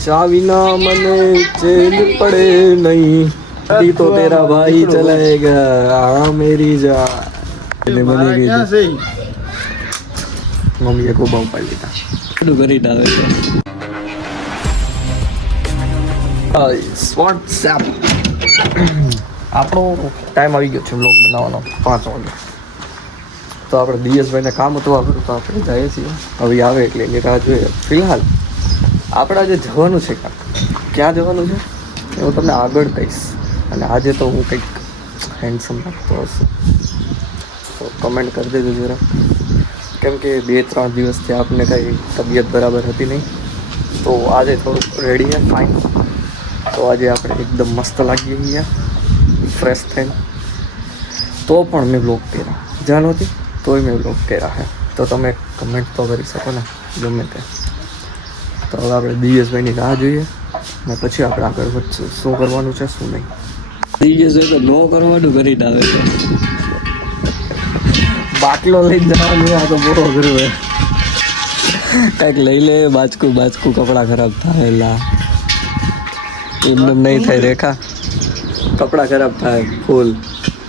चाबी ना मने चैन पड़े नहीं अभी तो तेरा भाई चलाएगा हाँ मेरी जान बनेगी मम्मी को बहू पाड़ी था કરી ડાવે છે વોટ્સએપ આપણો ટાઈમ આવી ગયો છે વ્લોગ બનાવવાનો 5 વાગે તો આપણે દિયેશભાઈને કામ હતું આપણું તો આપણે જઈએ છીએ હવે આવે એટલે એની રાહ જોઈએ ફિલહાલ આપણે આજે જવાનું છે ક્યાં જવાનું છે એ હું તમને આગળ કહીશ અને આજે તો હું કંઈક હેન્ડસમ લાગતો હશે તો કમેન્ટ કરી દેજો જરા કેમ કે 2-3 દિવસથી આપને કંઈ તબિયત બરાબર હતી નહીં તો આજે થોડુંક રેડી છે ફાઇન તો આજે આપણે એકદમ મસ્ત લાગીએ અહીંયા ફ્રેશ થઈને તો પણ મેં બ્લોગ કર્યા જાણ હતી તોય મેં બ્લોગ કર્યા છે તો તમે કમેન્ટ તો કરી શકો ને ગમે તે તો હવે આપણે દિયેશભાઈની રાહ જોઈએ અને પછી આપણે આગળ વધશું શું કરવાનું છે શું નહીં દિયેશભાઈ તો નો કરવાનું કરી ડાવે છે બાટલો લઈને જવાનું આ તો બહુ અઘરું હોય કંઈક લઈ લે બાચકું કપડાં ખરાબ થાય એલા એમને નહીં થાય રેખા કપડાં ખરાબ થાય ફૂલ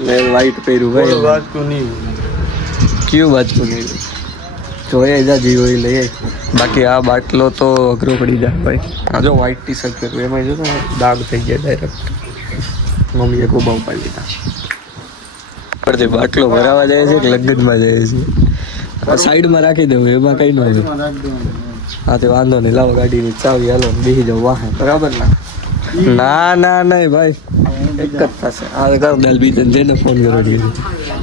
ને વાઈટ પહેર્યું ભાઈ બાચકું નહીં કયું બાચકું નહીં જોઈએ જા જીવો એ લઈએ બાકી આ બાટલો તો અઘરો પડી જાય ભાઈ આ જો વ્હાઈટ ટી શર્ટ પહેર્યું એમાં જો દાગ થઈ ગયા ડાયરેક્ટ મમ્મીએ ગોબા ઉપાડી લીધા પડતી બાટલો ભરાવા જાય છે કે લગ્નમાં જાય છે સાઈડમાં રાખી દેવું એમાં કઈ ન હોય હા તે વાંધો નહીં લાવો ગાડીની ચાવી હાલો બેસી જાવ વાહે બરાબર ના નહીં ભાઈ એક જ થશે હા કર દાલ બીજન જેને ફોન કરો દીધો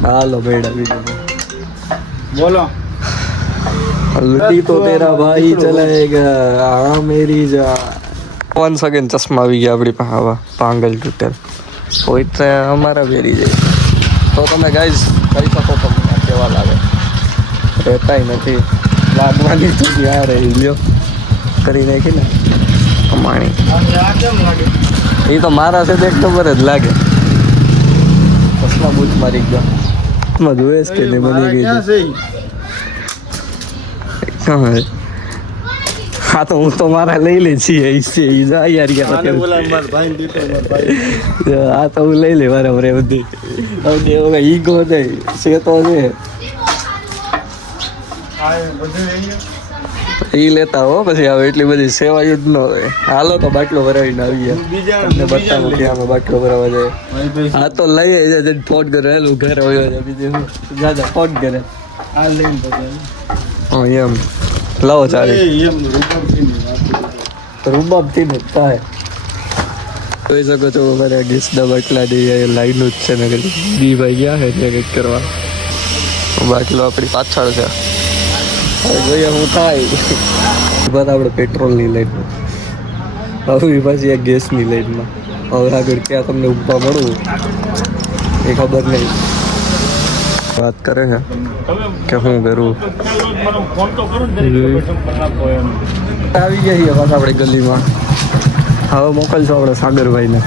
હાલો બેડા બીજન બોલો लुटी तो तेरा भाई चलाएगा हाँ मेरी जान 1 सेकंड चश्मा આવી ગયા આપણી પાસે આવા પાંગલ તૂટેલ હોય તો અમારા વેરી જાય તો તમે ગાઈઝ કરી શકો તમને કેવા લાગે રહેતાય નથી લાગવાની તો ત્યાં રહી લ્યો કરી નાખી ને કમાણી એ તો મારા છે એક નંબર જ લાગે ચશ્મા બૂચ મારી ગયો જોયે કે ને બની ગઈ હા તો હું તો મારા લઈ લે છીએ યાર હા તો હું લઈ લે બરાબર એ બધી ઈગો છે તો છે એ લેતા હો પછી હવે એટલી બધી સેવા યુદ્ધ ન હોય હાલો તો બાટલો ભરાવીને આવીએ તમને બતાવું કે આમાં બાટલો ભરાવા જાય હા તો લઈએ જઈને ફોન કરે હેલું ઘરે હોય બીજું દાદા ફોન કરે હા લઈને એમ લાવો ચાલી રૂબાબથી ને થાય જોઈ શકો છો અમારે ગેસના બાટલા ની લાઈન જ છે ને દી ભાઈ ગયા છે ત્યાં કંઈક કરવા બાટલો આપણી પાછળ છે હવે જોઈએ હું થાય બધા આપણે પેટ્રોલની લાઈનમાં હવે પાછી આ ગેસની લાઈનમાં હવે આગળ ક્યાં તમને ઊભા મળવું એ ખબર નહીં વાત કરે છે કે હું કરું આવી ગયા બસ આપણે ગલીમાં હવે મોકલશો આપણે સાગરભાઈને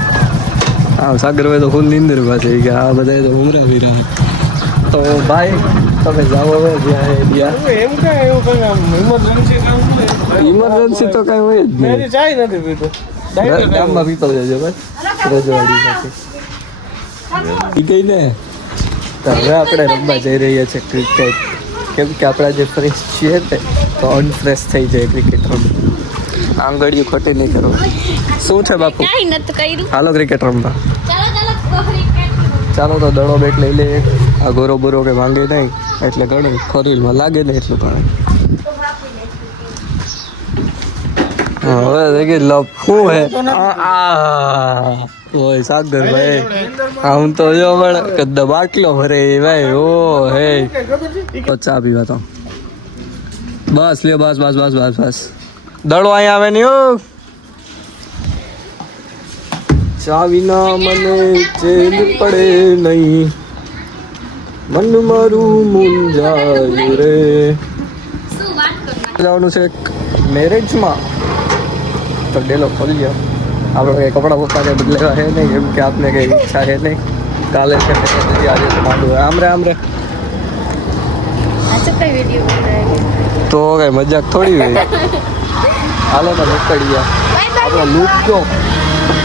હા સાગરભાઈ તો ફૂલ નીંદર પાસે કે આ બધા તો ઉમરાવી રહ્યા તો ભાઈ તમે જાઓ હવે જ્યાં એમ કાંઈ એવું ઇમરજન્સી તો કાંઈ હોય જ નહીં ચાય નથી પીતો ગામમાં પીતો જજો ભાઈ રજવાડી સાથે એ ગઈ ને હવે આપણે રમવા જઈ રહ્યા છીએ ક્રિકેટ કેમ કે આપણા જે ફ્રેશ છીએ ને તો અનફ્રેશ થઈ જાય ક્રિકેટ રમવા આંગળીઓ ખોટી નહીં કરો શું છે બાપુ હાલો ક્રિકેટ રમવા ચાલો તો દડો બેટ લઈ લે આ ગોરો બોરો કે ભાંગે નહીં એટલે ઘણું ફોરવ્હીલમાં લાગે નહીં એટલું ઘણું હવે લવ શું હે ઓય સાગર ભાઈ હા હું તો જો પણ કદા બાટલો ભરે ભાઈ ઓ હે ચા પીવા તો બસ લ્યો બસ દડો અહીંયા આવે નહીં હો ચા વિના મને ચેન પડે નહીં મન મારું મુંજાય રે જવાનું છે મેરેજમાં તો ડેલો ખોલી ગયો આપણે કંઈ કપડાં બપડા કંઈ બદલેવા છે નહીં કેમ કે આપને કંઈ ઈચ્છા છે નહીં કાલે છે આજે તો માંડવું આમ રે તો કઈ મજાક થોડી હોય હાલો તો નીકળી ગયા આપણો લુક જો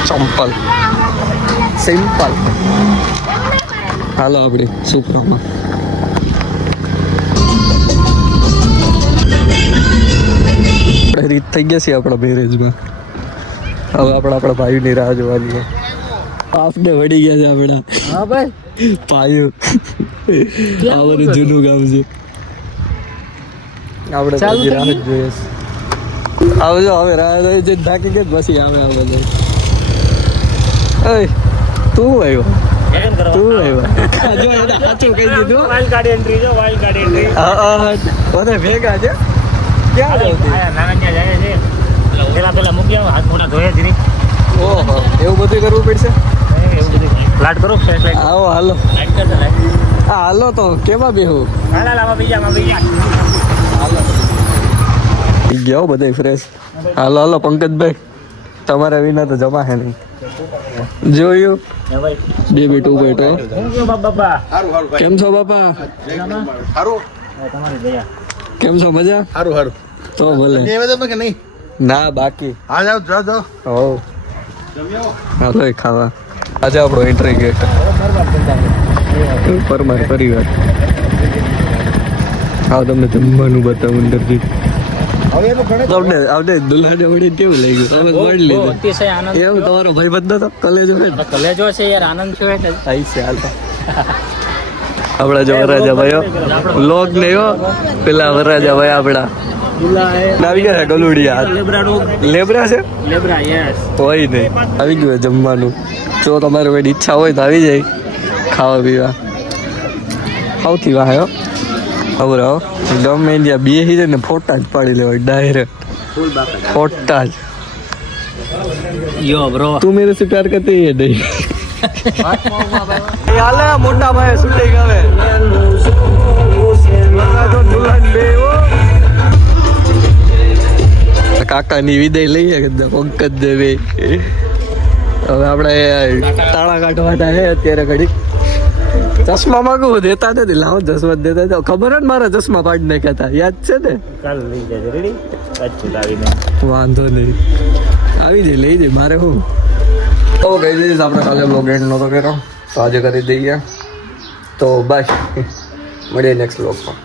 ચંપલ સિમ્પલ. હાલો આપણે સુપ્રામાં રીત થઈ ગયા છે આપણા મેરેજમાં. હવે આપણા ભાઈની રાહ જોવાની છે. આપને વળી ગયા છે આપણા. હા ભાઈ પાયો આવરું જૂનું ગામ છે. આપણે પછી રાહ જ જોઈએ. આવજો હવે રાહ જોઈએ છે. ઢાકી કે પછી આવે આવે. ઓય તું આવ્યો. તું આવ્યો. જો એને સાચું કહી દીધું. વાઇલ્ડ કાર્ડ એન્ટ્રી જો વાઇલ્ડ કાર્ડ એન્ટ્રી. હા બધે ભેગા છે. ક્યાં જાવ તું? નાના ત્યાં જાય છે. પેલા મૂકી આવો હાથ મોઢા ધોયા જ નહીં. ઓહો એવું બધું કરવું પડશે. એવું બધું ફ્લાટ કરો ફ્લેશ લાઈટ. આવો હાલો. લાઈટ કરજો લાઈટ. હા હાલો તો કેમાં બેહું? આમાં બીજા હાલો ગયો બધા ફ્રેશ. હાલો હાલો પંકજભાઈ તમારા વિના તો જમા હે નહીં. જોયું હે ભાઈ 2 બેટું બેટો. હું કયો બાપા કેમ છો બાપા? તમારી દયા. કેમ છો મજા? સારું તો ભલે. કે નહીં? ના બાકી. હા જાઓ હો હાલો એ ખાવા. આજે આપણો એન્ટ્રી ગેટ પરમાર પરિવાર. આવો તમને જમવાનું બતાવું અંદરથી. હવે એનું ગણિત તમને આવડે દુલ્હાને વળી કેવું લાગ્યું? તમે મળી લીધું. અતિશય આનંદ. એવું તમારો ભાઈ બંધ હતો કલેજો ને? કલેજો છે યાર આનંદ થયો એટલે. આઈ છે હાલતા. આપણા જો વરરાજા ભાઈઓ લોક ને એવો પેલા વરરાજા ભાઈ આપણા આવી ગયા છે ગલુડિયા. લેબરા છે લેબ્રા યસ. હોય નહીં આવી ગયું જમવાનું. જો તમારે કોઈ ઈચ્છા હોય તો આવી જાય ખાવા પીવા. સૌથી વાહ હો ખબર હો ગમે ત્યાં બેસી જાય ને ફોટા જ પાડી લેવાય ડાયરેક્ટ. ફોટા જ. યો બ્રો તું મેરે સે પ્યાર કરતી હે નહીં? હાલે મોટા ભાઈ શૂટિંગ આવે. કાકાની વિદાય લઈએ પંકજ દેવે. હવે આપણે તાળા કાઢવાના છે અત્યારે ઘડી. ચશ્મા માંગુ દેતા નથી. લાવો ચશ્મા દેતા હતા. ખબર જ મારા ચશ્મા પાડી નાખ્યા હતા યાદ છે ને? કાલ લઈ જજો રેડી અચ્છું આવીને. વાંધો નહીં આવી જાય લઈ જાય મારે શું. તો કહી દઈશ આપણે કાલે બ્લોગ એન્ડ નહોતો કર્યો તો આજે કરી દઈએ. તો બાય મળીએ નેક્સ્ટ બ્લોગમાં.